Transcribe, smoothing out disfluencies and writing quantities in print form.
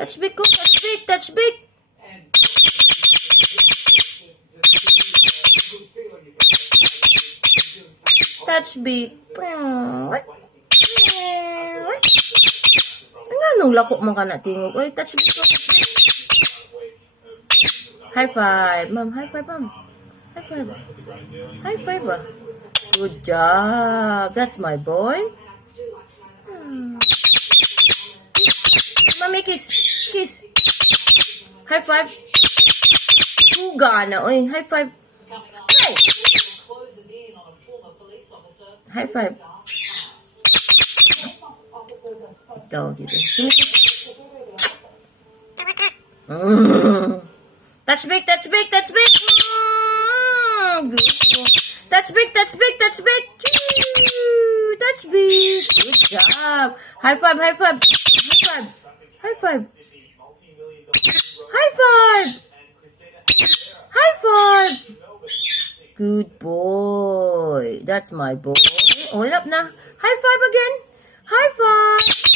Touch big, go. Touch big, touch big. Touch big. Anong lako mo ka na tingog? Oy, touch big, go, touch big. High five, ma'am. High five, ma'am. High five. High five, ah. Good job. That's my boy. Mami, kiss. Kiss. High five. Suga na, oy. High five. Hey! High five. Ikaw, dito. Touch big, touch big, touch big. Good. Touch big, touch big, touch big. Touch big. Good job. High five, high five. High five. High five. High five. High five. Good boy. That's my boy. Oh, up na. High five again. High five.